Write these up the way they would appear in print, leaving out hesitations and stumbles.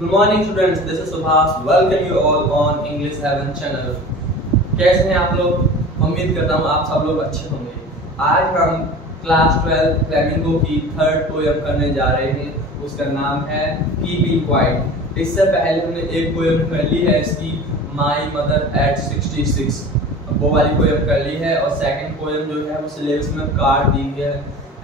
Good morning students, this is Subhas. Welcome you all on English Heaven channel. कैसे हैं आप लोग? उम्मीद करता हूँ आप सब लोग अच्छे होंगे। आज हम क्लास 12 फ्लेमिंगो की थर्ड पोएम करने जा रहे हैं। उसका नाम है कीपिंग क्वाइट। इससे पहले हमने एक पोएम कर ली है इसकी, माई मदर एट 66, वो वाली पोएम कर ली है। और सेकंड पोएम जो है वो सिलेबस में काट दी है,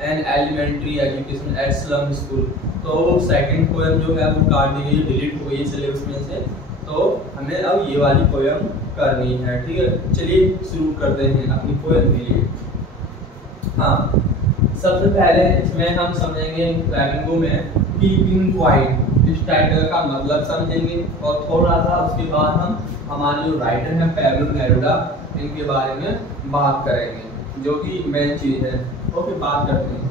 an elementary education at slum school. तो सेकंड पोएम जो है वो काट दी गई, डिलीट हो गई सिलेबस में से। तो हमें अब ये वाली पोएम करनी है, ठीक है। चलिए शुरू करते हैं अपनी पोएम के लिए। हाँ, सबसे पहले इसमें हम समझेंगे फ्लेमिंगो में कीपिंग क्वाइट इस टाइटल का मतलब समझेंगे, और थोड़ा सा उसके बाद हम हमारे जो राइटर हैं पैब्लो नेरुदा इनके बारे में बात करेंगे, जो कि मेन चीज़ है। ओके, बात करते हैं।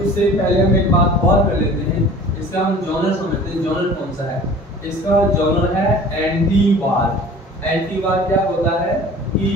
उससे पहले हम एक बात और कर लेते हैं, इसका हम जॉनर समझते हैं। जॉनर कौन सा है? इसका जॉनर है एंटी वार। एंटी वार क्या होता है कि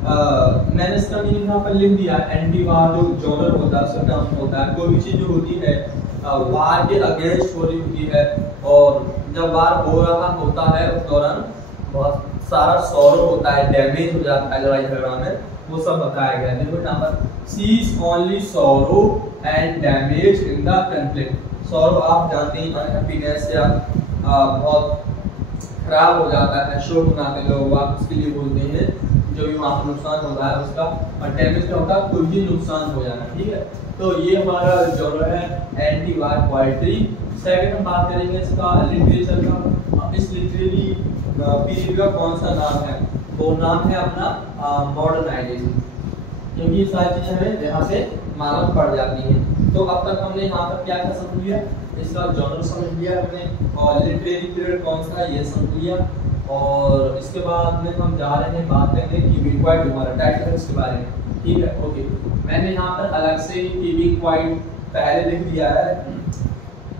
मैंने इसका मीनिंग यहाँ पर लिख दिया। एंटी वार जो जॉनर होता है उसका नाम होता है, कोई भी चीज़ जो होती है वार के अगेंस्ट हो रही होती है, और जब वार हो रहा होता है उस दौरान बहुत सारा सॉरो होता है, डैमेज हो जाता है लड़ाई झगड़ा में, वो सब बताया गया है। देखो यहाँ पर sees only sorrow and damage in the conflict. Sorrow आप जानते हैं अनहैप्पीनेस या बहुत खराब हो जाता है, शोक मनाते लोग, आप उसके लिए बोलते हैं जो भी वहाँ पर नुकसान होता है उसका। और डैमेज क्या होता है? कोई भी नुकसान हो जाना, ठीक है। तो ये हमारा जॉनर है एंटी वार पोएट्री। सेकंड हम बात करेंगे इसका लिटरेचर का। इस लिटरेरी पीरियड का कौन सा नाम है? वो नाम है अपना मॉडर्नाइजेशन, क्योंकि सारी चीजें हमें यहाँ से मालूम पड़ जाती हैं। तो अब तक हमने यहाँ पर क्या क्या समझ लिया? इसका जॉनर समझ लिया हमने, और लिटरेरी पीरियड कौन सा है ये समझ लिया। और इसके बाद में हम जा रहे हैं बात करने कीपिंग क्वाइट हमारा टाइटल इसके बारे में, ठीक है। ओके, मैंने यहाँ पर अलग से कीपिंग क्वाइट पहले लिख दिया है।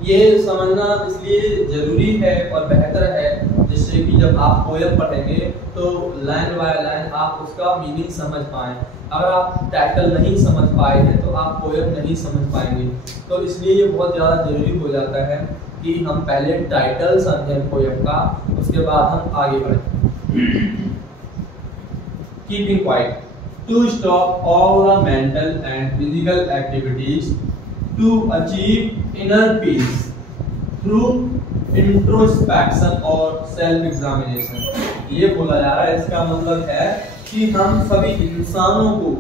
ये समझना इसलिए जरूरी है और बेहतर है जिससे कि जब आप पोएम पढ़ेंगे तो लाइन बाय लाइन आप उसका मीनिंग समझ पाएं। अगर आप टाइटल नहीं समझ पाए हैं तो आप पोएम नहीं समझ पाएंगे। तो इसलिए ये बहुत ज़्यादा जरूरी हो जाता है कि हम पहले टाइटल समझें पोएम का, उसके बाद हम आगे बढ़ें। Keeping quiet to stop all the mental and physical activities to achieve inner peace through introspection और self examination। ये बोला जा रहा है, इसका मतलब है कि हम सभी इंसानों को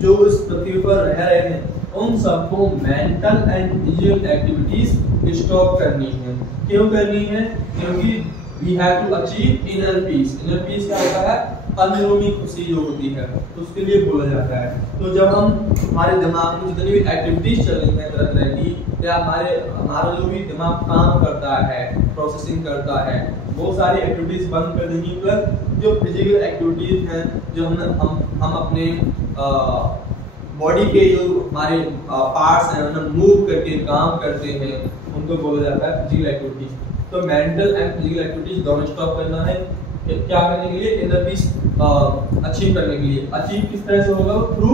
जो इस पृथ्वी पर रह रहे हैं उन सबको mental and physical activities stop करनी है। क्यों करनी है? क्योंकि we have to achieve inner peace. Inner peace क्या होता है? अंदरूनी खुशी जो होती है, तो उसके लिए बोला जाता है। तो जब हम हमारे दिमाग में जितनी भी एक्टिविटीज चल रही हैं तरह तरह की, या हमारा जो भी दिमाग काम करता है, प्रोसेसिंग करता है, वो सारी एक्टिविटीज बंद कर देंगी। प्लस जो फिजिकल एक्टिविटीज हैं, जो हम अपने बॉडी के जो हमारे पार्ट्स हैं उन्हें मूव करके काम करते हैं, उनको बोला जाता है फिजिकल एक्टिविटीज। तो मेंटल एंड फिजिकल एक्टिविटीज दोनों स्टॉप करना है। क्या करने के लिए? इनर पीस अचीव करने के लिए। अचीव किस तरह से होगा? Through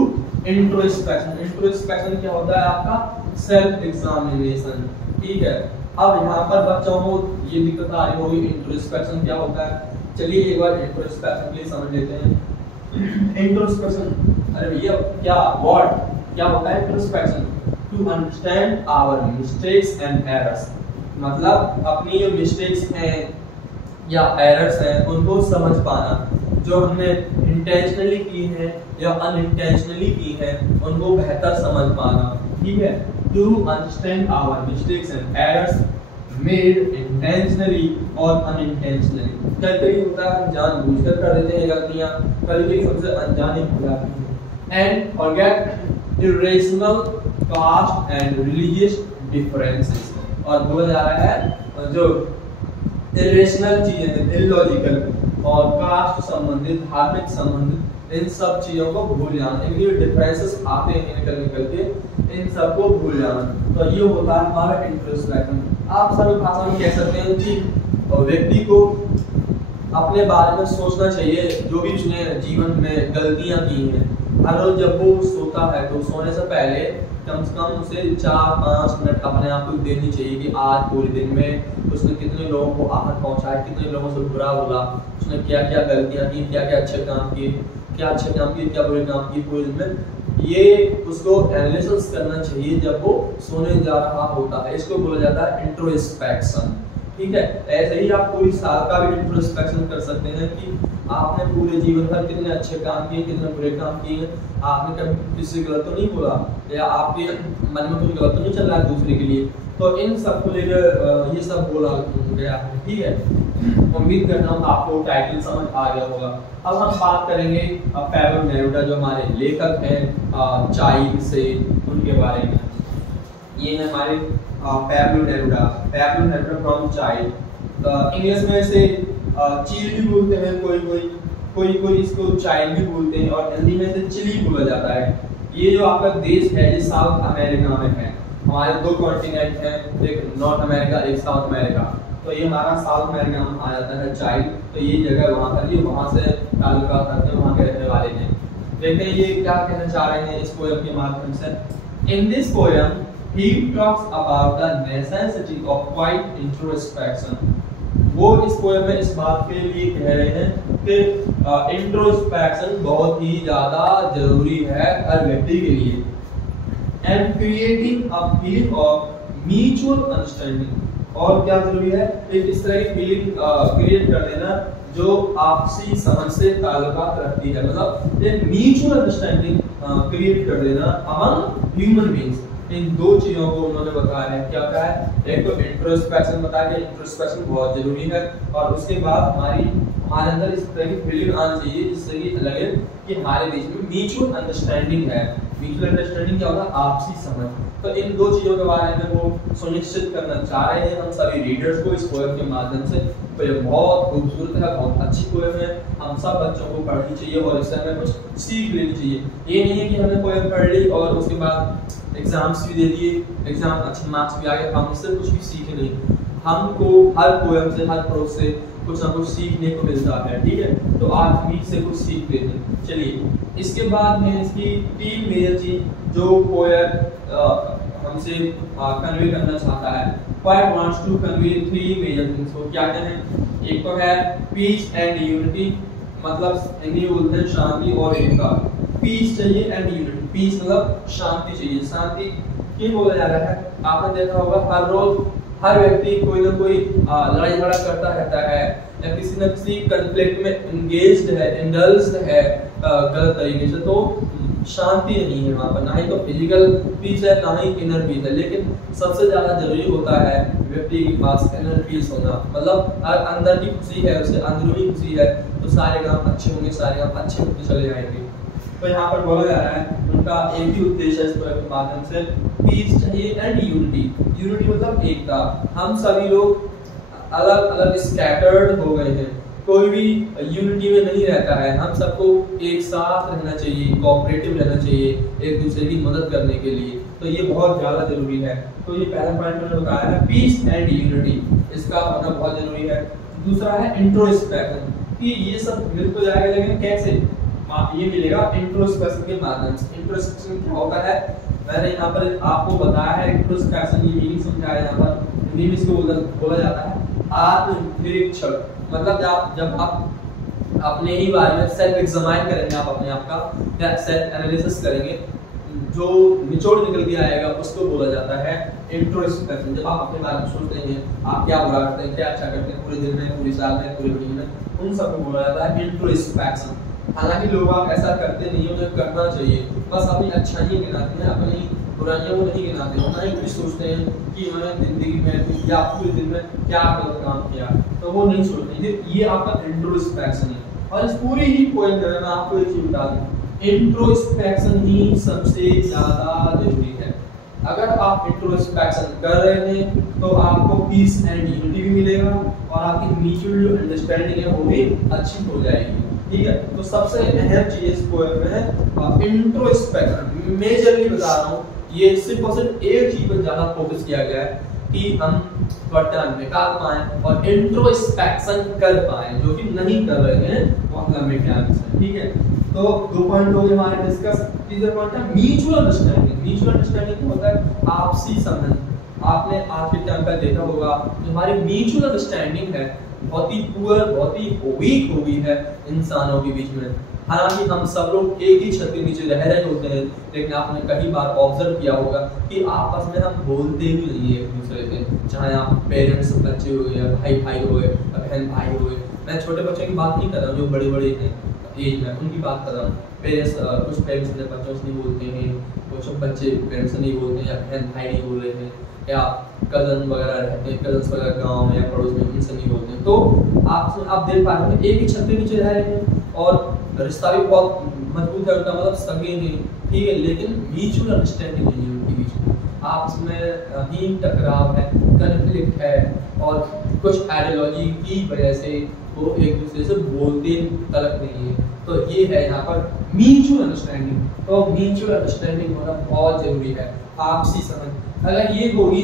introspection. इंट्रोस्पेक्शन क्या होता है? आपका सेल्फ एग्जामिनेशन, ठीक है। अब यहाँ पर बच्चों को ये दिक्कत आ रही होगी, इंट्रोस्पेक्शन क्या होता है? चलिए एक बार इंट्रोस्पेक्शन के लिए समझ लेते हैं। इंट्रोस्पेक्शन, अरे भैया क्या होता है introspection? To understand our mistakes and errors. मतलब अपनी जो मिस्टेक्स हैं या एरर्स हैं उनको समझ पाना, जो हमने इंटेंशनली की है या अनइंटेंशनली की है उनको बेहतर समझ पाना, ठीक है। To understand our mistakes and errors made intentionally और अनइंटेंशनली। कभी होता है हम जानबूझकर कर देते हैं गलतियां, कभी हमसे अनजाने हो जाती हैं। And forget irrational caste and religious differences. और बोला जा रहा है जो इरेशनल चीजें हैं, इलॉजिकल और कास्ट संबंधित, धार्मिक संबंधित, इन सब चीजों को भूल जाना। इनके डिफरेंसेस आते हैं निकल के, इन सबको भूल जाना। तो ये होता है हमारा इंट्रोस्पेक्शन। आप सरल भाषा में कह सकते हैं कि व्यक्ति को अपने बारे में सोचना चाहिए, जो भी उसने जीवन में गलतियां की हैं। हर रोज जब वो सोता है तो सोने से पहले कम से कम उसे 4-5 मिनट अपने आप को देनी चाहिए कि आज पूरे दिन में उसने कितने लोगों को आहत पहुंचाया, कितने लोगों से बुरा बोला, उसने क्या क्या गलतियां की, क्या क्या अच्छे काम किए, क्या अच्छे काम किए, क्या बुरे काम किए पूरे दिन में। ये उसको एनालिसिस करना चाहिए जब वो सोने जा रहा होता है। इसको बोला जाता है इंट्रोस्पेक्शन। ठीक है, ऐसे ही आप पूरी साल का भी इंट्रोस्पेक्शन कर सकते हैं कि आपने पूरे जीवन भर कितने अच्छे काम किए, कितने बुरे काम किए, आपने कभी किसी से गलत तो नहीं बोला, या आपके मन में कुछ गलत तो नहीं चल रहा है दूसरे के लिए। तो इन सब को लेकर ये सब बोला गया है। ठीक है, उम्मीद करता हूँ आपको टाइटल समझ आ गया होगा। अब हम बात करेंगे पैब्लो नेरुदा जो हमारे लेखक हैं चाइल्ड से, उनके बारे में। ये है हमारे Pablo Neruda from child. English में से चील भी बोलते हैं कोई इसको चाइल्ड भी बोलते हैं, और हिंदी में से चिली बोला जाता है। ये जो आपका देश है ये साउथ अमेरिका में है। हमारे 2 कॉन्टिनेंट हैं, एक नॉर्थ अमेरिका, एक साउथ अमेरिका। तो ये हमारा साउथ अमेरिका में आ जाता है चाइल्ड। तो ये जगह वहाँ पर, ये वहाँ से ताल्लुकात रखते हैं, वहाँ के रहने वाले हैं। देखते हैं ये क्या कहना चाह रहे हैं इस पोएम के माध्यम से। In this poem he talks about the necessity of quiet introspection। वो इस पोएम में इस बात के लिए कह रहे हैं कि इंट्रोस्पेक्शन बहुत ही ज्यादा जरूरी है हर व्यक्ति के लिए, and creating a feeling of mutual understanding. और क्या जरूरी है, एक इस तरह की फीलिंग क्रिएट कर देना जो आपसी समझ से ताल्लुकात रखती है, मतलब एक म्यूचुअल अंडरस्टैंडिंग क्रिएट कर देना अमंग ह्यूमन बीइंग्स। इन 2 चीजों को उन्होंने बताया है। क्या क्या है, एक तो इंट्रोस्पेक्शन बताया कि इंट्रोस्पेक्शन बहुत जरूरी है, और उसके बाद हमारे अंदर इस तरह की फीलिंग आनी चाहिए जिससे कि लगे कि हमारे बीच में म्यूचुअल अंडरस्टैंडिंग है। म्यूचुअल अंडरस्टैंडिंग क्या होता है, आपसी समझ। तो इन 2 चीजों के बारे में वो सुनिश्चित करना चाह रहे हैं हम सभी रीडर्स को इस पोएम के माध्यम से। तो ये बहुत खूबसूरत है, बहुत अच्छी पोएम है, हम सब बच्चों को पढ़नी चाहिए और इससे हमें कुछ सीख लेनी चाहिए। ये नहीं है कि हमने पोएम पढ़ ली और उसके बाद एग्जाम्स भी दे दिए, एग्जाम अच्छे मार्क्स भी आ गए, हम इससे कुछ भी सीखे नहीं। हमको हर पोएम से, हर प्रोज से कुछ ना कुछ सीखने को मिलता है। ठीक है, तो आज भी से कुछ सीख लेते हैं। चलिए, इसके बाद में इसकी 3 मेजर चीज जो पोएम हमसे कन्वे करना चाहता है। Poet wants to convey 3 major things. वो क्या हैं, एक तो है पीस एंड यूनिटी, मतलब हिंदी बोलते हैं शांति और एकता। पीस चाहिए एंड यूनिटी। पीस मतलब शांति चाहिए। शांति क्यों बोला जा रहा है, आपने देखा होगा हर रोज हर व्यक्ति कोई ना कोई लड़ाई झगड़ा करता रहता है, या किसी न किसी कॉन्फ्लिक्ट में एंगेज्ड है, इंडल्ज्ड है गलत तरीके से। तो शांति नहीं है वहाँ पर, ना ही तो फिजिकल पीस है, ना ही इनर पीस है। लेकिन सबसे ज्यादा जरूरी होता है व्यक्ति के पास इनर पीस होना, मतलब अंदर की खुशी है, उसे अंदरूनी खुशी है, तो सारे काम अच्छे होंगे, सारे काम अच्छे होते चले जाएंगे। तो यहाँ पर बोला जा रहा है उनका एक ही उद्देश्य है इस पोएम के माध्यम से, पीस चाहिए एंड यूनिटी। यूनिटी मतलब एकता। हम सभी लोग अलग अलग स्कैटर्ड हो गए हैं, कोई भी यूनिटी में नहीं रहता है। हम सबको एक साथ रहना चाहिए, कोऑपरेटिव रहना चाहिए, एक दूसरे की मदद करने के लिए। तो ये बहुत ज्यादा जरूरी है। तो ये पहला पॉइंट मैंने बताया है, पीस एंड यूनिटी, इसका होना बहुत जरूरी है। दूसरा है इंट्रोस्पेक्शन, कि ये सब मिल तो जाएगा लेकिन कैसे, ये मिलेगा इंट्रोस्पेक्शन के माध्यम से। इंट्रोस्पेक्शन क्या होता है, मैंने यहाँ पर आपको बताया है। इंट्रोस्पेक्शन ये मीनिंग समझाया यहाँ पर, हिंदी में इसको बोला जाता है आत्मनिरीक्षण। मतलब जब आप अपने ही बारे में सेल्फ एग्जामाइन करेंगे, आप अपने आप का या सेल्फ एनालिसिस करेंगे, जो निचोड़ निकल के आएगा उसको बोला जाता है इंट्रोस्पेक्शन। जब आप अपने बारे में सोचते हैं, आप क्या बुरा करते हैं, क्या अच्छा करते हैं पूरे दिन में, पूरे साल में, पूरे महीने में, उन सबको बोला जाता है इंट्रोस्पेक्शन। हालांकि लोग आप ऐसा करते नहीं, उन्हें करना चाहिए, बस अपनी अच्छाइयाँ गिनाते हैं, अपनी बुराइयों को नहीं गिनाते हैं। ना ही कुछ सोचते हैं कि उन्होंने जिंदगी में या पूरे दिन में क्या गलत काम किया, तो वो नहीं सोचते। ये आपका इंट्रोस्पेक्शन है। और इस पूरी ही पोएम में मैं आपको एक चीज बता दूं, इंट्रोस्पेक्शन ही सबसे ज्यादा जरूरी है। अगर आप इंट्रोस्पेक्शन कर रहे हैं तो आपको पीस एंड यूनिटी भी मिलेगा, और आपकी म्यूचुअल जो अंडरस्टैंडिंग है वो भी अच्छी हो जाएगी। ठीक है, तो सबसे अहम चीज इस पोएम में है इंट्रोस्पेक्शन। मेजरली बता रहा हूँ, ये सिर्फ और सिर्फ एक चीज पर ज्यादा फोकस किया गया है कि हम वर्तमान निकाल पाए और इंट्रोस्पेक्शन कर पाए, जो कि नहीं कर रहे हैं बहुत लंबे टाइम से। ठीक है, तो 2 पॉइंट हो गए हमारे डिस्कस। तीसरा पॉइंट है म्यूचुअल अंडरस्टैंडिंग। म्यूचुअल अंडरस्टैंडिंग होता है आपसी संबंध। आपने आज के टाइम पर देखा होगा हमारी म्यूचुअल अंडरस्टैंडिंग है बहुत ही पुअर, बहुत ही वीक हो गई है इंसानों के बीच में। हालांकि हम सब लोग एक ही छत के नीचे रह रहे होते हैं, लेकिन आपने कई बार ऑब्जर्व किया होगा कि आपस में हम बोलते भी नहीं है एक दूसरे से, चाहे आप पेरेंट्स बच्चे हो या भाई भाई हो या बहन भाई हो। मैं छोटे बच्चों की बात नहीं कर रहा हूँ जो बड़े बड़े हैं एज में, उनकी बात कर रहा हूँ। पेरेंट्स कुछ पेरेंट्स अपने बच्चों से नहीं बोलते हैं, कुछ बच्चे पेरेंट्स से नहीं बोलते हैं, या बहन भाई नहीं बोल रहे हैं, या कजन वगैरह रहते हैं, कजन्स वगैरह गाँव में या पड़ोस में उनसे नहीं बोलते हैं। तो आप देख पा रहे हैं एक ही छत के नीचे रह रहे हैं और रिश्ता भी बहुत मजबूत है उनका, मतलब सगे नहीं, ठीक है, लेकिन म्यूचुअल अंडरस्टैंडिंग नहीं है उनके बीच में। आपस में ही टकराव है, कन्फ्लिक्ट है, और कुछ आइडियोलॉजी की वजह से वो एक दूसरे से बोलते तलक नहीं है। तो ये है यहाँ पर म्यूचुअल अंडरस्टैंडिंग। तो म्यूचुअल अंडरस्टैंडिंग होना बहुत जरूरी है, आपसी समझ अगर ये होगी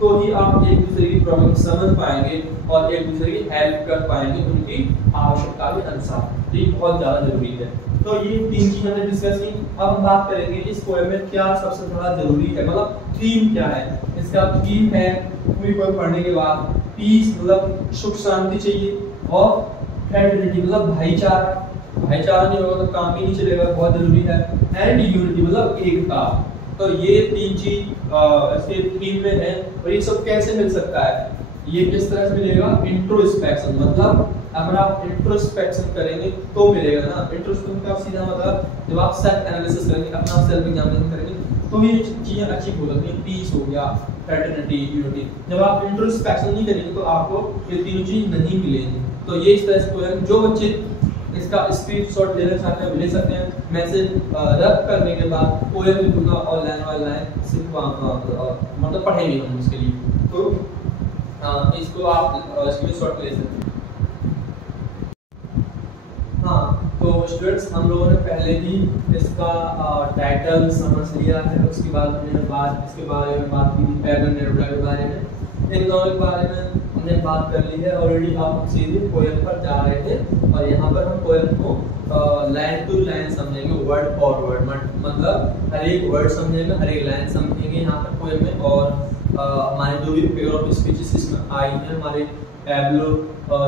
तो ही आप एक दूसरे की प्रॉब्लम समझ पाएंगे और एक दूसरे की हेल्प कर पाएंगे उनकी आवश्यकता के अनुसार। ये बहुत ज़्यादा जरूरी है। तो ये 3 चीज़ हमने डिस्कस की। अब हम बात करेंगे इस पोएम में क्या सबसे ज़्यादा जरूरी है, मतलब थीम क्या है। इसका थीम है पूरी पोएम पढ़ने के बाद पीस मतलब सुख शांति चाहिए, और फ्रेंडलिटी मतलब भाईचारा, भाईचारा नहीं होगा तो काम भी नहीं चलेगा, बहुत जरूरी है। एंड यूनिटी मतलब एकता। तो ये 3 चीज इसके थीम में है। और ये सब कैसे मिल सकता है, ये किस तरह से मिलेगा, इंट्रोस्पेक्शन, मतलब अगर आप इंट्रोस्पेक्शन करेंगे तो मिलेगा ना। इंट्रोस्पेक्शन का सीधा मतलब जब आप सेल्फ एनालिसिस करेंगे, अपना सेल्फ एग्जामिनेशन करेंगे, तो ये चीजें अचीव हो सकती हैं। पीस हो गया, फ्रेटर्निटी, यूनिटी। जब आप इंट्रोस्पेक्शन नहीं करेंगे तो आपको ये 3 चीज नहीं मिलेंगी। तो ये इस तरह से पोएम, जो बच्चे इसका स्क्रीनशॉट लेना चाहते हैं ले सकते हैं। मैसेज रब करने के बाद पोएम लिखूंगा और लाइन सिर्फ मतलब पढ़ेंगे हम उसके लिए, तो इसको आप स्क्रीनशॉट ले सकते हैं। हाँ, तो स्टूडेंट्स हम लोगों ने पहले ही इसका टाइटल समझ लिया है। उसके बाद हमने इसके बारे में बात की थी, पैगन नेरुदा के बारे में। इन दोनों के बारे में हमने बात कर ली है ऑलरेडी। आप सीधे पोएम पर जा रहे थे और यहाँ पर हम पोएम को लाइन टू लाइन समझेंगे, वर्ड फॉर वर्ड, मतलब हर एक वर्ड समझेंगे, हर एक लाइन समझेंगे यहाँ पर पोएम में। और हमारे जो भी फिगर ऑफ स्पीचेस इसमें आई हैं हमारे पैब्लो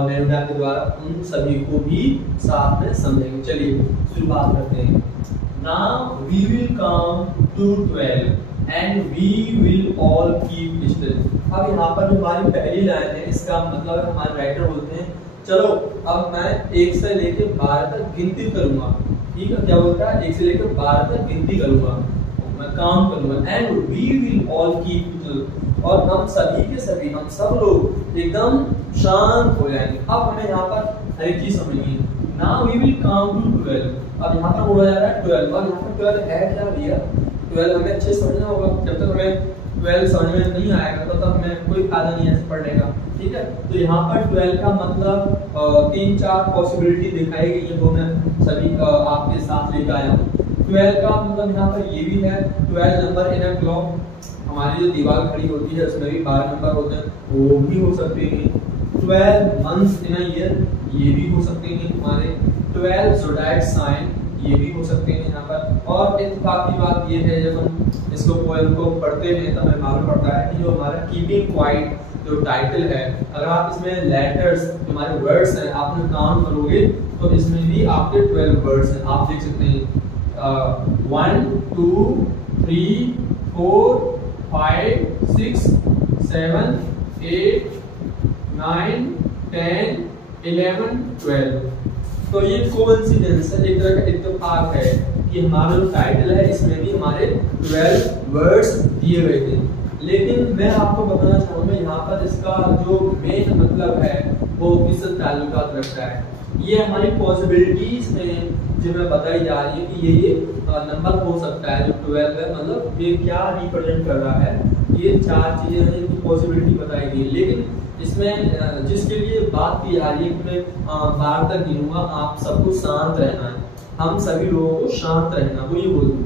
नेरुदा के द्वारा, उन सभी को भी साथ में समझेंगे। चलिए शुरुआत करते हैं। Now we will count to 12 and we will all keep still. अब यहाँ पर जो हमारी पहली लाइन है, इसका मतलब हमारे राइटर बोलते हैं चलो अब मैं 1 से लेकर 12 तक गिनती करूंगा। ठीक है, क्या बोलता है, 1 से लेकर 12 तक गिनती करूंगा, मैं काउंट करूंगा। And we will all keep still, और हम सभी के सभी, हम सब लोग एकदम शांत हो जाएंगे। अब हमें यहाँ पर हर एक चीज समझनी है। Now we will count to 12। अब यहाँ पर बोला जा रहा है 12, और यहाँ पर 12 है क्या भैया, 12 हमें अच्छे से समझना होगा। जब तक हमें 12 समझ में नहीं आएगा तो तब हमें कोई फायदा नहीं है पढ़ने का। ठीक है, तो यहाँ पर 12 का मतलब 3-4 पॉसिबिलिटी दिखाई गई है, वो मैं सभी आपके साथ लेकर आया हूँ। 12 का मतलब यहाँ पर ये भी है 12 नंबर इन अ क्लॉक। हमारी जो दीवार खड़ी होती है उसमें भी 12 नंबर होते हैं, वो भी हो सकते हैं। 12 मंथ्स इन अ ईयर, ये भी हो सकते हैं हमारे। 12 ज़ोडिएक साइन, ये भी हो सकते हैं यहाँ पर। और इत्तेफाक की बात ये है, जब हम इसको पोएम को पढ़ते हैं तो हमें मालूम पड़ता है कि जो हमारा कीपिंग क्वाइट जो टाइटल है, अगर आप इसमें लेटर्स हमारे वर्ड्स हैं आपने काउंट करोगे तो इसमें भी आपके 12 वर्ड्स हैं। आप देख सकते हैं 1 2 3 4 5 6 7 8 9 10 11 12। तो ये कोइंसिडेंस है, एक तरह का इत्तेफाक है कि हमारा जो टाइटल है इसमें भी हमारे 12 वर्ड्स दिए गए थे। लेकिन मैं आपको बताना चाहूँगा यहाँ पर इसका जो मेन मतलब है वो किससे ताल्लुकात रखता है। ये हमारी पॉसिबिलिटीज में जो मैं बताई जा रही है कि ये नंबर हो सकता है जो 12 है, मतलब ये क्या रिप्रेजेंट कर रहा है। ये 4 चीजें हैं जिनकी पॉसिबिलिटी बताई गई, लेकिन इसमें जिसके लिए बात की जा रही है कि मैं 12 तक गिनूंगा, आप सबको शांत रहना है, हम सभी लोगों को शांत रहना, वो ये बोलते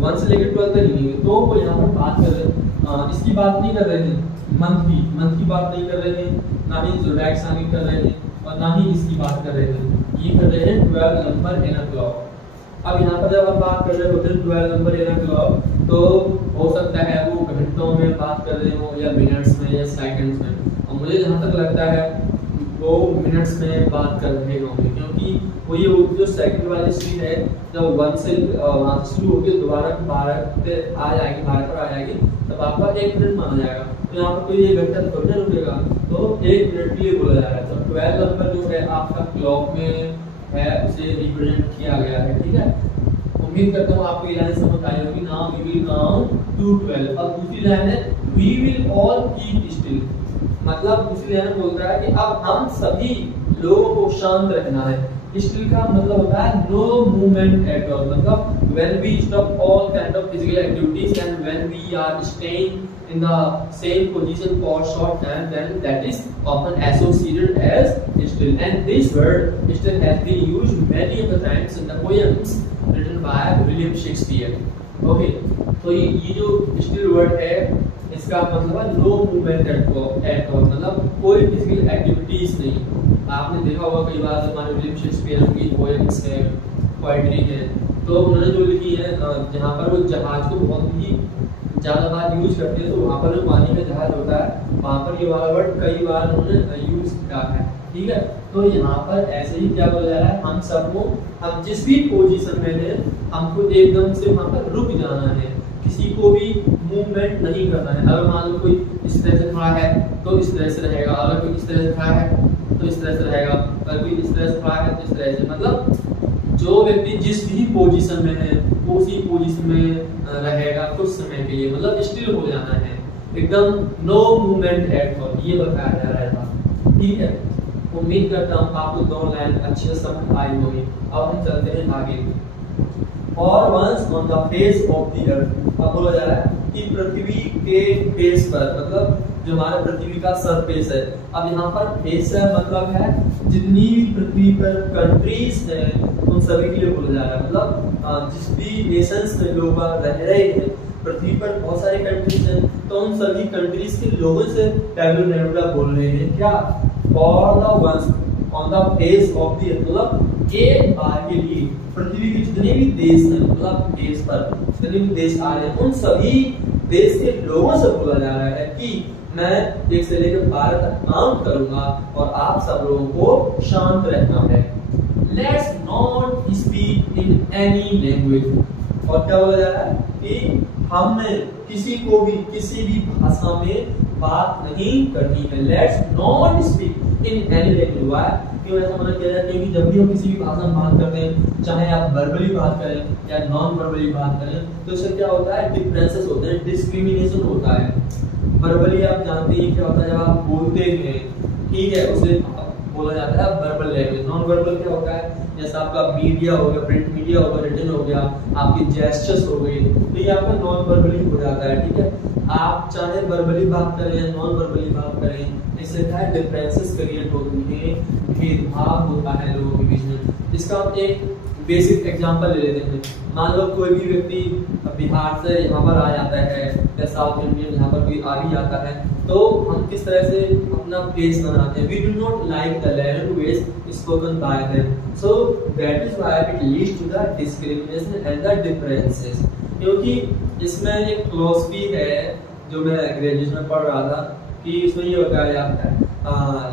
1 से लेकर 12 तक गिनेंगे। तो वो यहाँ पर बात कर रहे हैं, इसकी बात नहीं कर रहे थे, मंथ की बात नहीं कर रहे थे, ना ही ज़ोडिएक साइन की कर रहे थे, और ना ही इसकी बात कर रहे थे। ये कर रहे हैं 12 नंबर इन अ क्लॉक। अब यहाँ पर जब हम बात कर रहे होते हैं 12 नंबर 11 क्लॉक, तो हो सकता है वो घंटों में बात कर रहे हो या मिनट्स में या सेकंड्स में, और मुझे जहाँ तक लगता है वो मिनट्स में बात कर रहे होंगे, क्योंकि वो ये जो सेकंड वाली स्पीड है जब 1 से वहाँ से शुरू होकर दोबारा 12 पे आ जाएगी, 12 पर आ जाएगी, तब आपका 1 मिनट माना जाएगा। तो यहाँ पर कोई 1 घंटा थोड़ी ना रुकेगा, तो 1 मिनट के लिए बोला जा रहा है। तो 12 नंबर जो है आपका क्लॉक में है उसे रिप्रेजेंट किया गया है, ठीक है। उम्मीद करता हूँ आपको ये लाइन समझ आई होगी। Now we will count to 12। अब दूसरी लाइन है we will all keep still, मतलब दूसरी लाइन बोलता है कि अब हम सभी लोगों को शांत रखना है। स्टिल का मतलब होता है नो मूवमेंट एट ऑल, मतलब when we stop all kind of physical activities and when we are staying in the same position for short time, then that is often associated as still, and this word still has been used many of the times in the poems written by William Shakespeare. Okay, तो ये जो still word है इसका मतलब है no movement at all, मतलब कोई physical activities नहीं। आपने देखा होगा कई बार हमारे विलियम शेक्सपियर की पोएम्स है, पोएट्री है, तो उन्होंने जो लिखी है जहाँ पर वो जहाज को बहुत ही ज़्यादा बार यूज करते हैं, तो वहाँ पर जो पानी में जहाज होता है वहाँ पर ये वाला वर्ड कई बार उन्होंने यूज किया है, ठीक है। तो यहाँ पर ऐसे ही क्या बोला जा रहा है, हम सबको हम जिस भी पोजीशन में हैं हमको एकदम से वहाँ पर रुक जाना है, किसी को भी मूवमेंट नहीं करना है। अगर मान लो कोई इस तरह से खड़ा है तो इस तरह से रहेगा, अगर कोई इस तरह से खड़ा है तो इस तरह से रहेगा, अगर कोई इस तरह से खड़ा है तो इस तरह से, मतलब जो व्यक्ति जिस भी पोजीशन में है वो उसी पोजीशन में रहेगा कुछ समय के लिए, मतलब स्टिल हो जाना है, एकदम नो मूवमेंट एट ऑल, ये बताया जा रहा था, ठीक है। उम्मीद करता हूँ आपको दो लाइन अच्छे से समझ आई होगी। अब हम चलते हैं आगे। और once on the face of the earth, अब बोला जा रहा है कि पृथ्वी के फेस पर, मतलब जो हमारा पृथ्वी का सरफेस है। अब यहाँ पर फेस का मतलब है जितनी भी पृथ्वी पर कंट्रीज हैं उन सभी के लिए बोला जा रहा है, मतलब जिस भी नेशंस में लोग रह रहे हैं, पृथ्वी पर बहुत सारे कंट्रीज हैं, तो उन सभी कंट्रीज के लोगों से टैब्लू नेबुला बोल रहे हैं क्या, for the ones on the face of the अर्थ, मतलब एक बार के लिए पृथ्वी के जितने भी देश हैं, मतलब देश पर जितने भी देश आ रहे हैं उन सभी देश के लोगों से बोला जा रहा है कि मैं 1 से लेकर 12 तक काउंट करूंगा और आप सब लोगों को शांत रहना है। Let's not speak in any language, और क्या बोला जा रहा है कि हमने किसी को भी किसी भी भाषा में बात नहीं करनी है। Let's not speak in any language, क्यों ऐसा मना किया जाए, क्योंकि जब भी हम किसी भी भाषा में बात करते हैं, चाहे आप वर्बली बात करें या नॉन वर्बली बात करें, तो इससे क्या होता है, डिफरेंसेस होते हैं, डिस्क्रिमिनेशन होता है। वर्बली आप जानते हैं क्या होता है, जब आप बोलते हैं, ठीक है, उसे बोला जाता है वर्बल लैंग्वेज। नॉन वर्बल क्या होता है, जैसा आपका मीडिया हो गया, प्रिंट मीडिया हो गया, रिटन हो गया, आपकी जेस्चर्स हो गई, तो ये आपका नॉन वर्बली हो जाता है, ठीक है। आप चाहे वर्बली बात करें या नॉन वर्बली बात करें, इससे क्या है, डिफरेंसेस क्रिएट होती हैं, भेदभाव होता है लोगों के बीच में। इसका हम एक बेसिक एग्जांपल ले लेते हैं। मान लो कोई भी व्यक्ति बिहार से यहाँ पर आ जाता है या साउथ इंडियन यहाँ पर कोई आ भी जाता है, तो हम किस तरह से अपना फेस बनाते हैं, we do not like the language spoken by them, so that is why it leads to the discrimination and the differences. क्योंकि इसमें एक फिलॉसफी है जो मैं ग्रेजुएशन में पढ़ रहा था कि इसमें ये बताया जाता है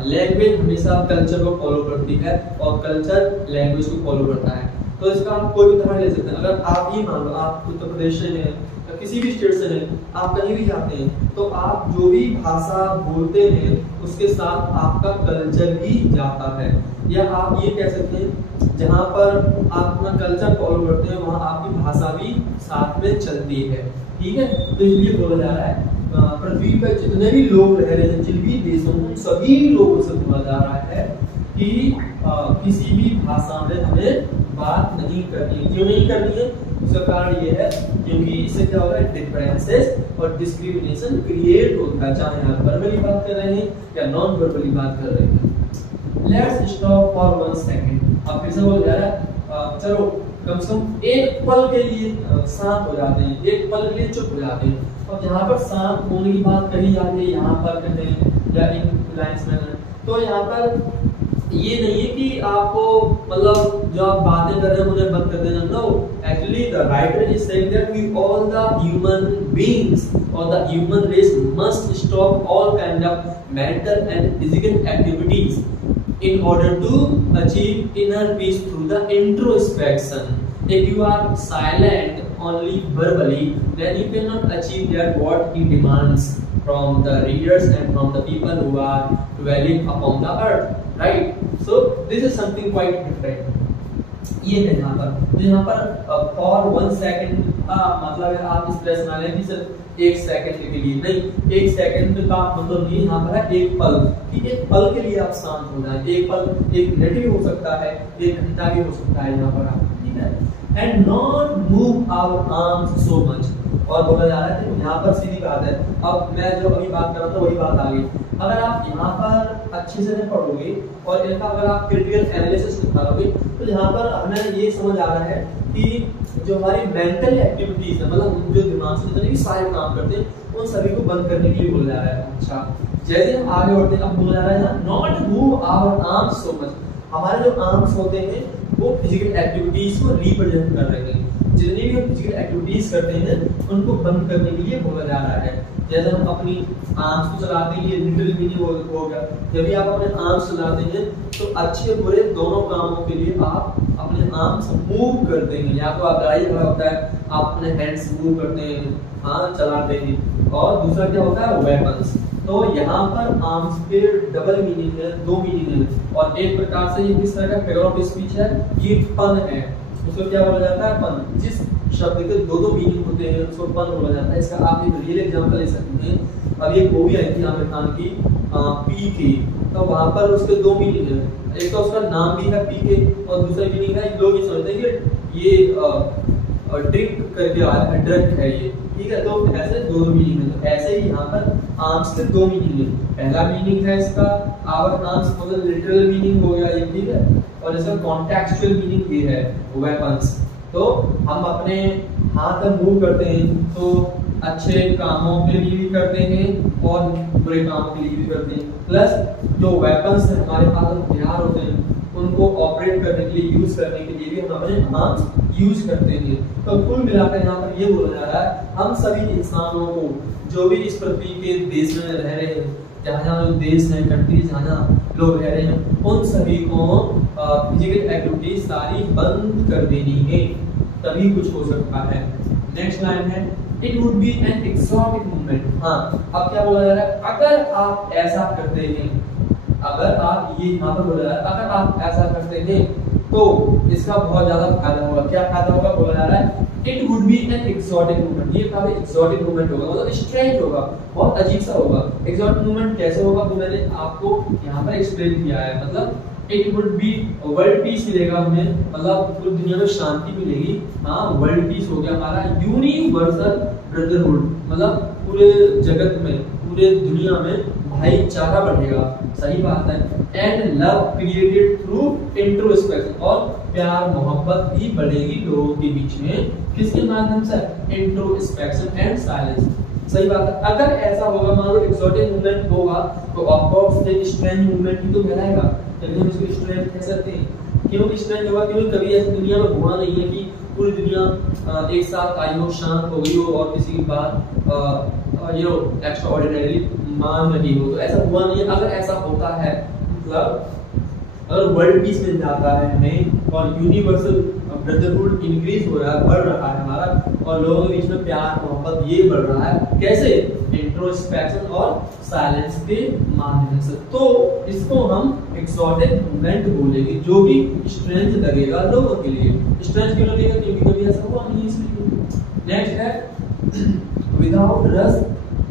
लैंग्वेज हमेशा कल्चर को फॉलो करती है और कल्चर लैंग्वेज को फॉलो करता है। तो इसका आप कोई भी उदाहरण ले सकते हैं। अगर आप ही मान लो आप उत्तर प्रदेश से हैं या किसी भी स्टेट से हैं, आप कहीं भी जाते हैं तो आप जो भी भाषा बोलते हैं उसके साथ आपका कल्चर भी जाता है। या आप ये कह सकते हैं जहाँ पर आप अपना कल्चर फॉलो करते हैं वहाँ आपकी भाषा भी साथ में चलती है, ठीक है। तो इसलिए बोला जा रहा है पृथ्वी पर जितने भी लोग रह रहे हैं, जिन भी देशों में, सभी लोगों से बोला जा रहा है कि किसी भी भाषा में हमें बात नहीं करनी। क्यों नहीं करनी है, उसका कारण ये है क्योंकि इससे क्या होगा, डिफरेंसेस और डिस्क्रिमिनेशन क्रिएट होता है, चाहे आप वर्बली बात कर रहे हैं या नॉन वर्बली बात कर रहे हैं। Let's stop for 1 second. अब फिर से बोल जा रहा है चलो कम से कम एक पल के लिए शांत हो जाते हैं, एक पल के लिए चुप हो जाते हैं। और जहाँ पर शांत होने की बात कही जाती है, यहाँ पर कहें या इन लाइन्स में, तो यहाँ पर ये नहीं है कि आपको मतलब जो आप बातें कर रहे हैं उन्हें बंद कर देना। No, actually the writer is saying that we all the human beings और the human race must stop all kind of mental and physical activities in order to achieve inner peace through the introspection. If you are silent only verbally, then you cannot achieve that what he demands from the readers and from the people who are dwelling upon the earth, right? So this is something quite different. ये है यहाँ पर, तो यहाँ पर for 1 second का मतलब है आप स्ट्रेस ना लें कि सिर्फ 1 सेकंड के लिए नहीं, 1 सेकंड का मतलब नहीं, यहाँ पर है एक पल, कि एक पल के लिए आप शांत हो जाए। एक पल 1 मिनट भी हो सकता है, 1 घंटा भी हो सकता है यहाँ पर आप, ठीक है। And not move our arms so much, और बोला जा रहा है यहाँ पर सीधी बात है। अब मैं जो अभी बात कर रहा था वही बात आ गई। अगर आप यहाँ पर अच्छे से नहीं पढ़ोगे और इनका अगर आप क्रिटिकल एनालिसिस निकालोगे तो यहाँ पर हमें ये समझ आ रहा है कि जो हमारी मेंटल एक्टिविटीज है, मतलब जो दिमाग से जितने भी सारे काम करते हैं उन सभी को बंद करने के लिए बोला जा रहा है। अच्छा, जैसे हम आगे बढ़ते हैं, अब बोला जा रहा है not move our arms so much. हमारे जो आर्म्स होते हैं वो फिजिकल एक्टिविटीज को रिप्रेजेंट कर रहे हैं। जितनी भी हम फिजिकल एक्टिविटीज करते हैं उनको बंद करने के लिए बोला जा रहा है। जैसे हम अपनी आर्म्स को चलाते हैं, ये लिटिल मीनिंग हो गया। जब भी आप अपने आर्म्स चलाते हैं तो अच्छे बुरे दोनों कामों के लिए आप अपने आर्म्स मूव करते हैं। या तो आप गाड़ी खड़ा होता है, आप अपने हैंड्स मूव करते हैं, हाथ चलाते हैं। और दूसरा क्या होता है, वेपन्स। तो यहाँ पर आर्म्स के डबल मीनिंग है, 2 मीनिंग है। और एक प्रकार से ये किस तरह का फिगर ऑफ स्पीच है, ये पन है। उसको क्या बोला जाता है, पन। जिस शब्द के 2 मीनिंग होते हैं उसको पन बोला जाता है। इसका आप एक रियल एग्जांपल ले सकते हैं। अब एक मूवी आई थी आमिर खान की पी के, तो वहां पर उसके 2 मीनिंग है। एक तो उसका नाम भी है पी के और दूसरा मीनिंग है, लोग ये समझते हैं कि ये ड्रिंक करके आया है, ड्रग है ये, ठीक है। तो ऐसे 2 मीनिंग है। तो ऐसे ही यहाँ पर आर्म्स के 2 मीनिंग है। पहला मीनिंग है इसका आवर आर्म्स, मतलब लिटरल मीनिंग हो गया ये, ठीक है। और इसका कॉन्टेक्चुअल मीनिंग ये है, वेपन्स। तो हम अपने हाथ मूव करते हैं तो अच्छे कामों के लिए भी करते हैं और बुरे कामों के लिए भी करते हैं। प्लस जो वेपन्स हमारे पास हथियार होते हैं उनको ऑपरेट करने के लिए, यूज करने के लिए भी हम अपने हाथ यूज करते हैं। तो कुल मिलाकर यहाँ पर ये बोला जा रहा है हम सभी इंसानों को, जो भी इस पृथ्वी के देश में रह रहे हैं, जहाँ जहाँ जो देश है, कंट्री जहाँ जहाँ लोग रह रहे हैं, उन सभी को फिजिकल एक्टिविटीज सारी बंद कर देनी है, तभी कुछ हो सकता है। नेक्स्ट लाइन है it would be an exotic movement. हाँ, अब क्या बोला जा रहा है, अगर आप ऐसा करते हैं, अगर आप ये यहाँ पर बोला जा रहा है अगर आप ऐसा करते हैं तो इसका बहुत ज्यादा फायदा होगा। क्या फायदा होगा, बोला जा रहा है it would be an exotic movement. ये काफी एक्सोटिक मूवमेंट होगा, मतलब स्ट्रेंज होगा, बहुत अजीब सा होगा। एक्सोटिक मूवमेंट कैसे होगा वो मैंने आपको यहाँ पर एक्सप्लेन किया है। मतलब it would B world peace मिलेगा हमें, मतलब पूरी दुनिया में शांति मिलेगी। हाँ, वर्ल्ड पीस हो गया हमारा, यूनिवर्सल ब्रदरहुड, मतलब पूरे जगत में, पूरे दुनिया में भाईचारा बढ़ेगा। सही बात है। And love created through introspection, और प्यार मोहब्बत भी बढ़ेगी लोगों के बीच में, किसके माध्यम से, इंट्रोस्पेक्शन एंड साइलेंस। सही बात है। अगर ऐसा होगा, मान लो एक्सोटिक मूवमेंट होगा तो ऑफकोर्स एक स्ट्रेंज मूवमेंट ही तो कहलाएगा, तभी हम इसको स्ट्रेंज कह सकते हैं। क्यों स्ट्रेंज होगा, क्योंकि कभी ऐसी दुनिया में हुआ नहीं है कि पूरी दुनिया एक साथ आई हो, शांत हो गई हो और किसी की बात ये एक्स्ट्रा ऑर्डिनरी मान रही हो, तो ऐसा हुआ नहीं है। अगर ऐसा होता है, मतलब अगर वर्ल्ड पीस मिल जाता है हमें और यूनिवर्सल ब्रदरहुड इंक्रीज हो रहा है, बढ़ रहा है हमारा, और लोगों के बीच में प्यार मोहब्बत ये बढ़ रहा है, कैसे, इंट्रोस्पेक्शन और साइलेंस के माध्यम से, तो इसको हम एक्सोटिक मूवमेंट बोलेंगे, जो भी स्ट्रेंज लगेगा लोगों के लिए। स्ट्रेंज क्यों लगेगा, क्योंकि कभी ऐसा हुआ नहीं है इसलिए। नेक्स्ट है विदाउट रस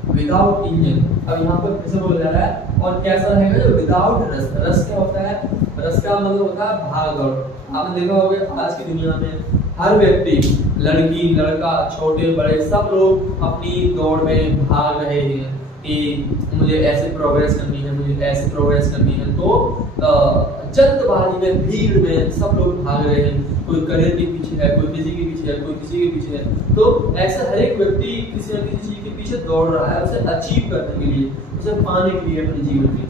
विदाउट इंजन। अब यहाँ पर कैसे बोला जा रहा है और कैसा रहेगा, जो विदाउट रस। रस क्या होता है, रस का मतलब होता है भाग दौड़। आपने देखा होगा आज की दुनिया में हर व्यक्ति, लड़की लड़का, छोटे बड़े, सब लोग अपनी दौड़ में भाग रहे हैं कि मुझे ऐसे प्रोग्रेस करनी है, मुझे ऐसे प्रोग्रेस करनी है। तो जल्दबाजी में, भीड़ में सब लोग भाग रहे हैं। कोई करियर के पीछे है, कोई किसी के पीछे है, कोई किसी के पीछे है। तो ऐसा हर एक व्यक्ति किसी न किसी चीज के पीछे दौड़ रहा है, उसे अचीव करने के लिए, उसे पाने के लिए अपने जीवन में।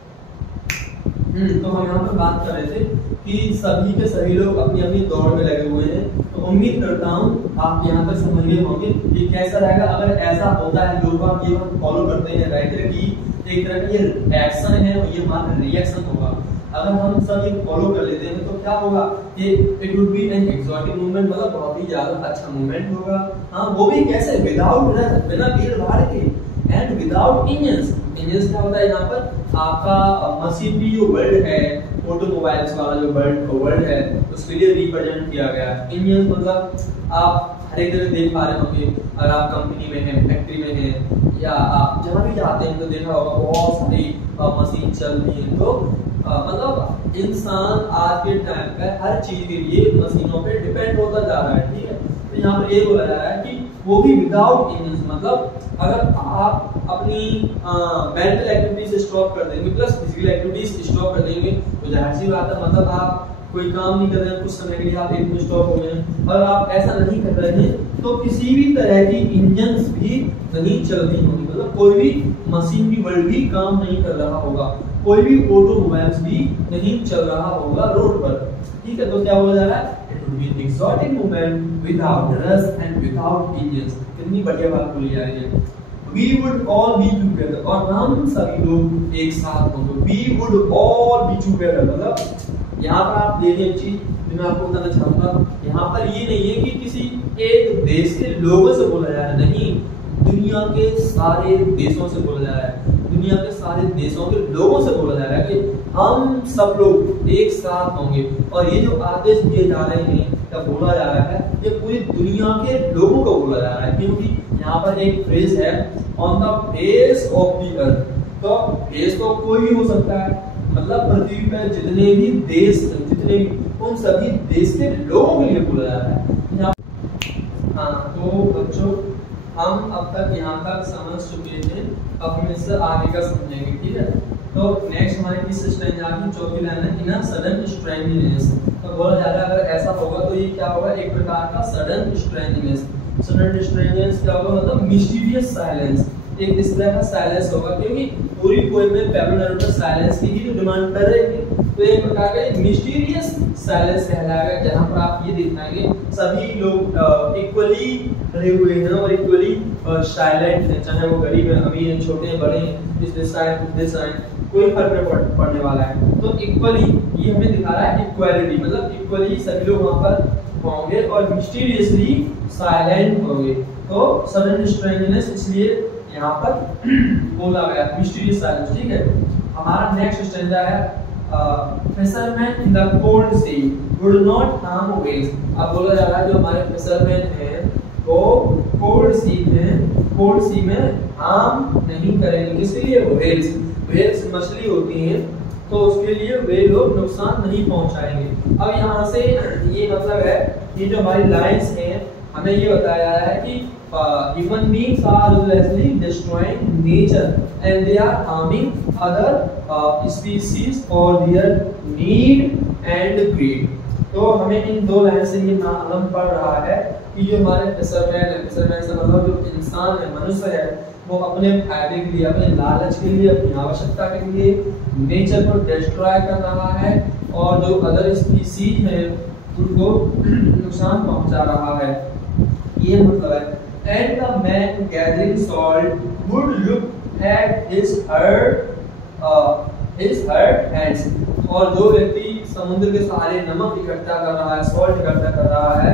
तो हम यहाँ पर बात कर रहे थे कि सभी के सभी लोग अपनी अपनी दौड़ में लगे हुए हैं। तो उम्मीद करता हूँ आप यहाँ तक समझ गए होंगे कि कैसा रहेगा अगर ऐसा होता है। जो आप ये फॉलो करते हैं राइटर की एक तरह की ये एक्शन है और ये हमारा रिएक्शन होगा। अगर हम सब ये फॉलो कर लेते हैं तो क्या होगा कि it would be an exotic movement, मतलब बहुत ही ज्यादा अच्छा मूवमेंट होगा। हाँ, वो भी कैसे, विदाउट बिना भीड़ भाड़ के एंड विदाउट इंजन्स। इंजन्स क्या होता है यहाँ पर, आपका मशीनरी जो वर्ल्ड है, ऑटोमोबाइल्स वाला जो वर्ल्ड है उसके लिए रिप्रेजेंट किया गया है। इंजन्स मतलब आप हर एक जगह देख पा रहे होंगे, अगर आप कंपनी में हैं, फैक्ट्री में हैं या आप जहाँ भी जाते हैं तो देखा होगा बहुत सारी मशीन चल रही है। तो मतलब इंसान आज के टाइम पे हर चीज के लिए मशीनों पे डिपेंड होता जा रहा है। ठीक है, तो यहाँ पर ये बोला जा रहा है कि वो भी विदाउट इंजन्स, मतलब अगर आप अपनी मेंटल एक्टिविटीज स्टॉप कर देंगे प्लस फिजिकल एक्टिविटीज स्टॉप कर देंगे तो जाहिर सी बात है, मतलब आप कोई काम नहीं कर रहे हैं कुछ समय के लिए, आप एक स्टॉप हो गए और आप ऐसा नहीं कर रहे हैं तो किसी भी तरह की इंजन्स भी नहीं चल रही होगी, मतलब कोई भी मशीन की वर्ल्ड भी काम नहीं कर रहा होगा, कोई भी ऑटोमोबाइल्स भी नहीं चल रहा होगा रोड पर। ठीक है, तो क्या बोला जा रहा है, it would be an exotic movement without rust and without engines. कितनी बढ़िया बात बोली जा रही है। We would all be together, और हम सभी लोग एक साथ होंगे। We would all be together, मतलब यहाँ पर आप देखें एक चीज जो मैं आपको बताना चाहूंगा, यहाँ पर ये नहीं है कि किसी एक देश के लोगों से बोला जा रहा है, नहीं, दुनिया के सारे देशों से बोला जा रहा है, दुनिया के सारे देशों के लोगों से बोला जा रहा है कि हम सब लोग एक साथ होंगे। और ये जो आदेश दिए जा रहे हैं या बोला जा रहा है, ये पूरी दुनिया के लोगों को बोला जा रहा है, क्योंकि यहाँ पर एक फ्रेज है on the face of the अर्थ। तो फेस तो कोई भी हो सकता है, मतलब पृथ्वी पर जितने भी देश, जितने भी, उन सभी देश के लोगों के लिए बोला जा रहा है। हाँ, तो बच्चों हम अब तक यहाँ तक समझ चुके थे, अब हम इससे आगे का समझेंगे। ठीक है, तो नेक्स्ट हमारी किस स्ट्रेंजर की चौथी लाइन है, इन अ सडन स्ट्रेंजीनेस। तो बोला जा रहा है अगर ऐसा होगा तो ये क्या होगा, एक प्रकार का सडन स्ट्रेंजीनेस। सडन स्ट्रेंजीनेस क्या होगा, मतलब मिस्टीरियस साइलेंस, एक इस तरह का साइलेंस होगा, क्योंकि पूरी पोएम में पैब्लो नेरुदा साइलेंस की ही डिमांड कर रहे थे। तो एक प्रकार का मिस्टीरियस साइलेंस कहलाएगा, जहां पर आप ये देख पाएंगे सभी लोग इक्वली खड़े हुए हैं और इक्वली साइलेंट हैं, चाहे वो गरीब है, अमीर है, छोटे हैं, बड़े हैं, इस साइड कोई फर्क नहीं पड़ने वाला है। तो इक्वली ये हमें दिखा रहा है इक्वालिटी, मतलब इक्वली सभी लोग वहां पर होंगे और मिस्टीरियसली साइलेंट होंगे। तो सडन स्ट्रेंजीनेस इसलिए यहाँ पर बोला गया मिस्टीरियस साइलेंस। ठीक है, हमारा नेक्स्ट स्ट्रेंजर है fisherman in the cold sea would not harm whales. अब बोला जा रहा है जो हमारे फिशरमैन हैं वो कोल्ड सी में हार्म नहीं करेंगे, किसके लिए, व्हेल्स मछली होती हैं, तो उसके लिए वे लोग नुकसान नहीं पहुंचाएंगे। अब यहाँ से ये मतलब है, ये जो हमारी लाइंस हैं हमें ये बताया जा रहा है कि human beings are ruthlessly destroying nature and they are harming other species for their need and greed। तो हमें इन दो लाइन से ये मालूम पड़ रहा है कि जो हमारे फिशरमैन से मतलब जो इंसान है, मनुष्य है, वो अपने फायदे के लिए, अपने लालच के लिए, अपनी आवश्यकता के लिए नेचर को डिस्ट्रॉय कर रहा है और जो अदर स्पीसीज हैं उनको नुकसान पहुंचा रहा है, ये मतलब है। And the man gathering salt would look at his hurt hands। और जो व्यक्ति समुद्र के सहारे नमक इकट्ठा कर रहा है, सॉल्ट इकट्ठा कर रहा है,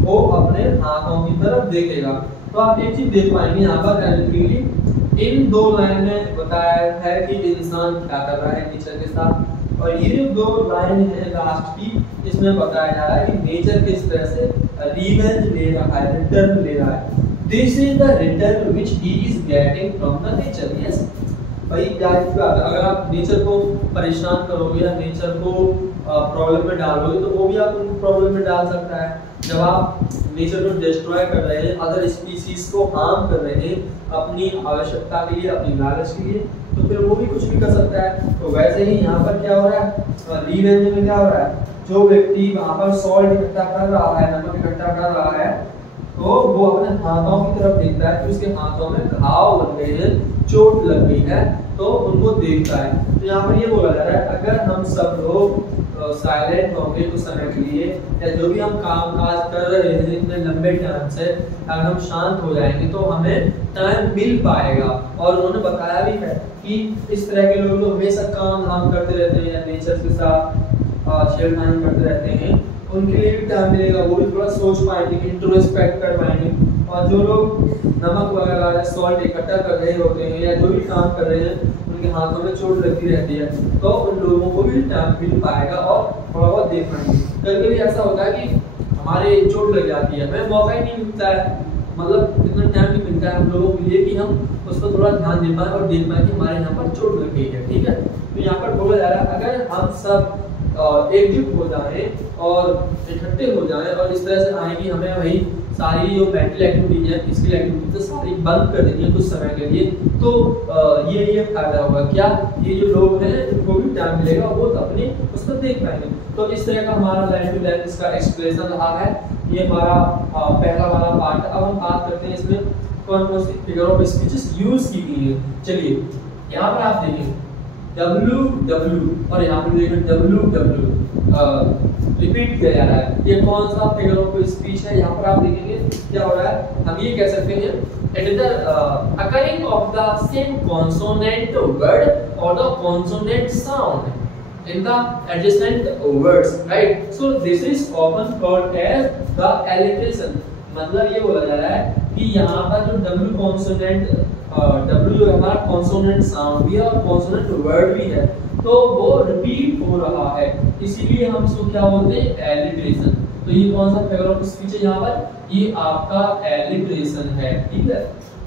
वो अपने हाथों की तरफ देखेगा। तो आप एक चीज देख पाएंगे यहाँ पर इन दो लाइन में बताया है कि इंसान क्या कर रहा है नेचर के साथ, और ये जो दो लाइन है लास्ट की, इसमें बताया जा रहा है कि नेचर किस तरह से रिवेंज ले रहा है, रिटर्न ले रहा है। This is the return which he is getting from the nature। Yes, भाई जाहिर सी बात है, अगर आप नेचर को परेशान करोगे या नेचर को प्रॉब्लम में डालोगे तो वो भी आपको प्रॉब्लम में डाल सकता है। जब आप नेचर को डिस्ट्रॉय कर रहे हैं, अदर स्पीसीज को हार्म कर रहे हैं अपनी आवश्यकता के लिए, अपनी लालच के लिए, तो फिर वो भी कुछ भी कर सकता है। तो वैसे ही यहाँ पर क्या हो रहा है, रिवेंज में क्या हो रहा है, जो व्यक्ति वहाँ पर सॉल्ट इकट्ठा कर रहा है, नमक इकट्ठा कर रहा है, तो वो अपने हाथों की तरफ देखता है कि उसके हाथों में घाव लग गए हैं, चोट लग गई है, तो उनको देखता है। तो यहाँ पर ये बोला जा रहा है अगर हम सब लोग साइलेंट होंगे कुछ समय के लिए, या जो भी हम काम काज कर रहे हैं इतने लंबे टाइम से, अगर हम शांत हो जाएंगे तो हमें टाइम मिल पाएगा। और उन्होंने बताया भी है कि इस तरह के लोग हमेशा काम धाम करते रहते हैं या नेचर के साथ छेड़खानी करते रहते हैं, उनके लिए भी टाइम मिलेगा, वो भी थोड़ा सोच पाएंगे, इंट्रोस्पेक्ट कर पाएंगे। और जो लोग नमक वगैरह या सॉल्ट इकट्ठा कर रहे होते हैं या जो भी काम कर रहे हैं, उनके हाथों में चोट लगती रहती है, तो उन लोगों को भी टाइम मिल पाएगा और थोड़ा बहुत देख पाएंगे। कभी कभी ऐसा होता है कि हमारे चोट लग जाती है, हमें मौका ही नहीं मिलता है, मतलब इतना टाइम नहीं मिलता है हम लोगों के लिए कि हम उस पर थोड़ा ध्यान दे पाए और देख पाए कि हमारे यहाँ पर चोट लग गई है। ठीक है, तो यहाँ पर बोला जा रहा है अगर हम सब एकजुट हो जाएं और इकट्ठे हो जाएं और इस तरह से आए कि हमें वही सारी जो मेंटल एक्टिविटीज है, फिजिकल एक्टिविटीज सारी बंद कर देनी है कुछ समय के लिए, तो ये फायदा होगा क्या, ये जो लोग हैं इनको भी टाइम मिलेगा, वो अपने उस पर देख पाएंगे। तो इस तरह का हमारा लाइन टू लाइन इसका एक्सप्रेशन रहा है। ये हमारा पहला वाला पार्ट है। अब हम बात करते हैं इसमें कौन कौन सी फिगर ऑफ स्पीचेस यूज की गई है। चलिए यहाँ पर आप देखिए WW और यहाँ पर देखिए WW रिपीट किया जा रहा है। ये कौन सा फिगर ऑफ स्पीच है, यहाँ पर आप देखेंगे क्या हो रहा है। हम ये कह सकते हैं it is the occurring of the same consonant word or the consonant sound in the adjacent words, right? So this is often called as the alliteration। मतलब ये बोला जा रहा है कि यहाँ पर जो W consonant W जो हमारा consonant sound भी है और consonant word भी है, तो वो रिपीट हो रहा है, इसीलिए हम इसको क्या बोलते हैं, एलिट्रेशन। तो ये कौन सा फिगर ऑफ स्पीच है, यहाँ पर ये आपका एलिट्रेशन है। ठीक है,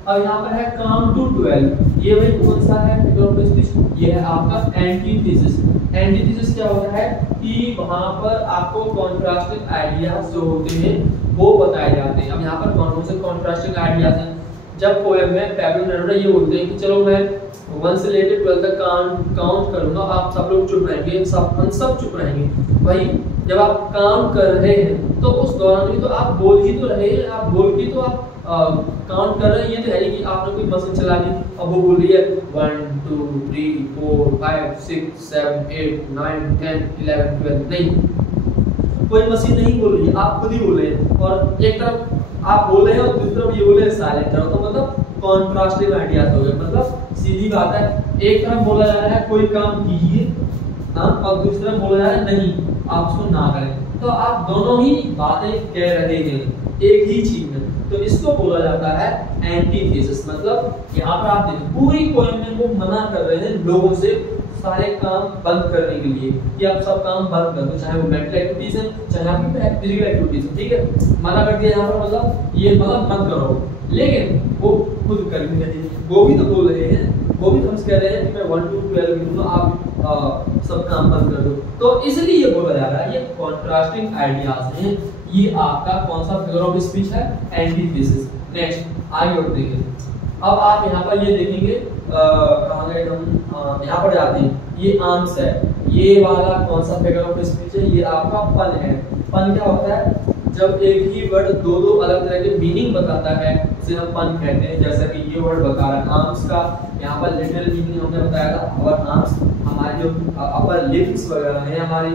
अब यहाँ पर है काउंट टू 12, ये भाई कौन सा है फिगर ऑफ स्पीच, ये है आपका एंटीथेसिस। एंटीथेसिस क्या होता है कि वहां पर आपको कॉन्ट्रास्टिंग आइडियाज जो होते हैं वो बताए जाते हैं। अब यहाँ पर कौन कौन से कॉन्ट्रास्टिंग आइडियाज हैं, जब पोएम में पैब्लो नेरुदा ये बोलते हैं कि चलो मैं 1 से लेकर 12 तक काउंट करूंगा, आप सब लोग चुप रहेंगे, हम सब चुप रहेंगे। भाई जब आप काउंट कर रहे हैं तो उस दौरान भी तो आप बोल ही तो रहे हैं, आप बोल के तो आप काउंट कर रहे हैं। ये तो है नहीं कि आपने कोई मशीन चला दी अब वो बोल रही है 1 2 3 4 5 6 7 8 9 10 11 12, नहीं, कोई मशीन नहीं बोल रही है, आप खुद ही बोल रहे हैं। और एक तरफ आप बोल रहे हैं और दूसरी तरफ ये बोल रहे हैं साइलेंट रहो, तो मतलब कॉन्ट्रास्टिंग आइडियाज हो गए। मतलब सीधी बात है, एक तरफ बोला जा रहा है कोई काम कीजिए और दूसरी तरफ बोला जा रहा है नहीं आप उसको ना करें, तो आप दोनों ही बातें कह रहे हैं एक ही चीज में, तो इसको बोला जाता है एंटीथेसिस। मतलब यहाँ पर आप देखिए पूरी पोएम में वो मना कर रहे हैं लोगों से सारे काम बंद करने के लिए कि आप सब काम बंद कर दो, चाहे वो मेंटल एक्टिविटीज है चाहे आपकी फिजिकल एक्टिविटीज है। ठीक है, मना कर दिया यहाँ पर, मतलब ये मतलब मत करो, लेकिन वो खुद कर भी नहीं, वो भी तो बोल रहे हैं, वो भी तो कह रहे हैं कि मैं 1 to 12 दूंगा, आप सब काम बंद कर दो, तो इसलिए ये बोला जा रहा है ये कॉन्ट्रास्टिंग आइडियाज हैं। ये आपका कौन सा फिगर ऑफ स्पीच है, एंटीथेसिस। नेक्स्ट आगे बढ़ते हैं। अब आप यहाँ पर ये देखेंगे कहाँ गए हम, यहाँ पर जाते हैं, ये आर्म्स है, ये वाला कौन सा फिगर ऑफ स्पीच है, ये आपका पन है। पन क्या होता है, जब एक ही वर्ड दो अलग तरह के मीनिंग बताता है उसे हम पन कहते हैं। जैसा कि ये वर्ड बता रहा है आर्म्स का, यहाँ पर लिटिल मीनिंग हमने बताया था, और आर्म्स हमारे जो अपर लिप्स वगैरह हैं, हमारी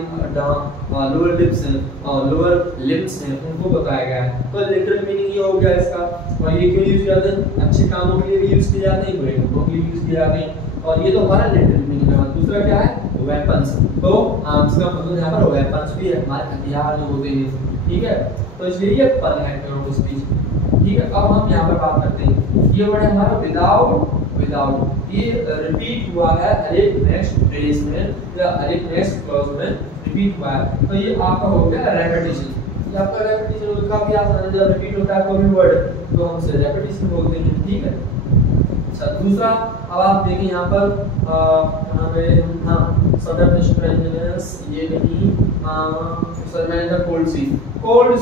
लोअर लिप्स हैं और लोअर लिप्स हैं, उनको बताया गया है। तो लिटिल मीनिंग ये हो गया इसका। और ये क्यों यूज किया जाता है, अच्छे कामों के लिए भी यूज किए जाते हैं, बुरे कामों के लिए यूज किए जाते हैं। और ये तो हमारा लिटिल मीनिंग है। दूसरा क्या है, वेपन्स। तो आर्म्स का मतलब यहाँ पर वेपन्स भी है, हमारे हथियार जो होते हैं। ठीक है, तो इसलिए ये पन है फिगर ऑफ स्पीच। ठीक है, अब हम यहाँ पर बात करते हैं, ये वर्ड है हमारा विदाउट। ये रिपीट हुआ है हर एक नेक्स्ट फ्रेज में या हर एक नेक्स्ट क्लॉज में रिपीट हुआ है, तो ये आपका हो गया रेपिटेशन। ये आपका रेपिटेशन काफी आसान है, जब रिपीट होता है कोई भी वर्ड तो हम उसे रेपिटेशन बोलते हैं। ठीक है, अच्छा दूसरा अब आप देखें यहाँ पर ये नहीं सर मैंने कहा कोल्ड सी। कोल्ड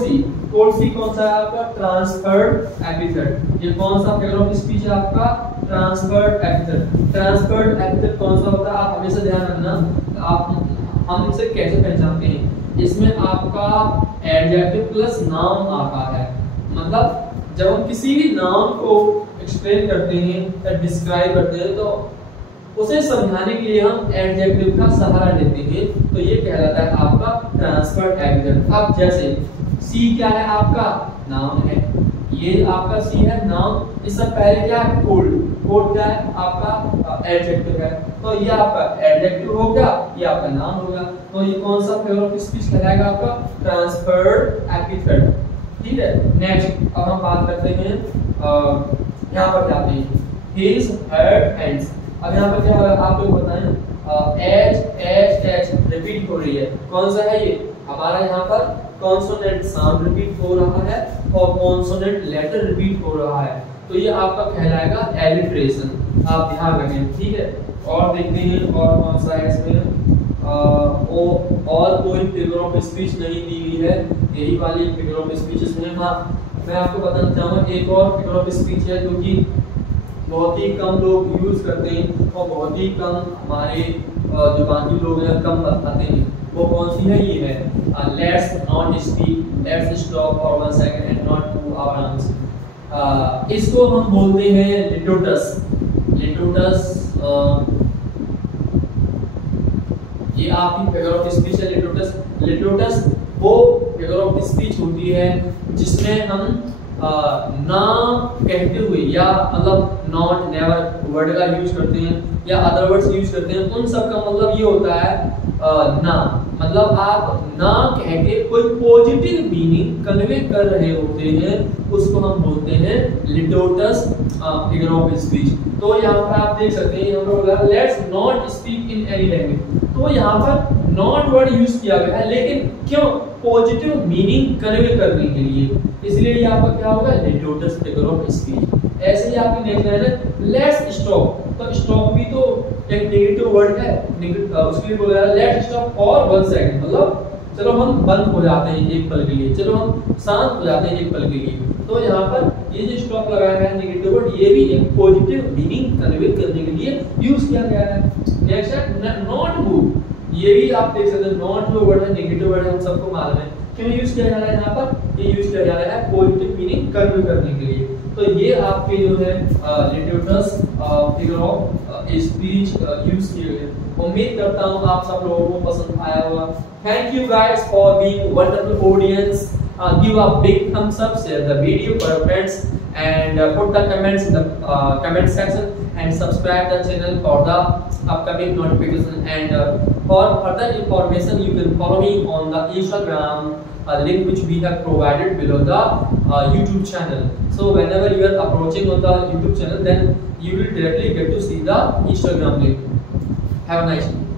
सी कौन सा है आपका, ट्रांसफर्ड एपिथेट। ये कौन सा फिगर ऑफ स्पीच है आपका, ट्रांसफर्ड एपिथेट। ट्रांसफर्ड एपिथेट कौन सा होता है, आप हमेशा ध्यान रखना, आप हम इसे कैसे पहचानते हैं, इसमें आपका एडजेक्टिव प्लस नाउन आता है। मतलब जब हम किसी भी नाउन को एक्सप्लेन करते हैं या डिस्क्राइब करते हैं तो उसे समझाने के लिए हम एडजेक्टिव का सहारा लेते हैं, तो ये कहलाता है आपका ट्रांसफर्ड एडजेक्टिव। अब जैसे सी क्या है आपका, नाउन है, ये आपका सी है नाउन, इससे पहले क्या है कोल्ड, कोल्ड क्या है आपका एडजेक्टिव है, तो ये आपका एडजेक्टिव हो गया, ये आपका नाउन हो गया, तो ये कौन सा फिगर ऑफ स्पीच कहलाएगा आपका ट्रांसफर्ड एपिथेट। ठीक है, नेक्स्ट अब हम बात करते हैं यहाँ पर जाते हैं हिज हर हैंड्स। अब यहाँ पर क्या होगा आप लोग बताएं, एच एच एच रिपीट हो रही है, कौन सा है ये हमारा, यहाँ पर कॉन्सोनेंट साउंड रिपीट हो रहा है और कॉन्सोनेंट लेटर रिपीट हो रहा है, तो ये आपका कहलाएगा एलिट्रेशन, आप ध्यान रखें। ठीक है, और देखते हैं और कौन सा है इसमें, और कोई फिगर ऑफ स्पीच नहीं दी हुई है, यही वाली फिगर ऑफ स्पीच इसमें। हाँ, मैं आपको बताना चाहूँगा एक और फिगर ऑफ स्पीच है जो कि बहुत ही कम लोग यूज करते हैं और बहुत ही कम हमारे जो बाकी लोग हैं कम बताते हैं, वो कौन सी है, ये है let's not speak, let's stop for 1 second and not move our arms. इसको हम बोलते हैं लिटोटस। लिटोटस ये आपकी फिगर ऑफ स्पीच है लिटोटस। लिटोटस वो फिगर ऑफ स्पीच होती है जिसमें हम ना कहते हुए या मतलब नॉट नेवर वर्ड का यूज करते हैं या अदर वर्ड्स यूज करते हैं, उन सब का मतलब ये होता है ना, मतलब आप ना कह के कोई पॉजिटिव मीनिंग कन्वे कर रहे होते हैं, उसको हम बोलते हैं लिटोटस फिगर ऑफ स्पीच। तो यहाँ पर आप देख सकते हैं, हम लोग let's not speak in any language, तो यहाँ पर नॉट वर्ड यूज किया गया है, लेकिन क्यों, पॉजिटिव मीनिंग कन्वे करने के लिए, इसलिए ये आपका क्या होगा लिटोटस फिगर ऑफ स्पीच। ऐसे ही आपकी नेक्स्ट है लेट्स स्टॉप, तो स्टॉप भी तो एक नेगेटिव वर्ड है, उसके लिए बोला है लेट्स स्टॉप फॉर 1 सेकंड, मतलब चलो हम बंद हो जाते हैं एक पल के लिए, चलो हम शांत हो जाते हैं एक पल के लिए, तो यहाँ पर ये जो स्टॉप लगाया है नेगेटिव वर्ड, ये भी एक पॉजिटिव मीनिंग कन्वे करने के लिए यूज किया गया है। नेक्स्ट है नॉट मूव, ये भी आप देख सकते हैं नॉट जो वर्ड है नेगेटिव वर्ड है, हम सबको मालूम है, क्यों यूज किया जा रहा है यहाँ पर, ये यूज किया जा रहा है पॉजिटिव मीनिंग कन्वे करने के लिए। तो ये आपके जो है लिटोटस फिगर ऑफ स्पीच यूज किए गए। उम्मीद करता हूँ आप सब लोगों को पसंद आया होगा। Thank you guys for being wonderful audience. Give a big thumbs up, share the video for your friends, and put the comments in the comment section, and subscribe the channel for the upcoming notification. And for further information, you can follow me on the Instagram link which we have provided below the YouTube channel. So whenever you are approaching on the YouTube channel, then you will directly get to see the Instagram link. Have a nice day.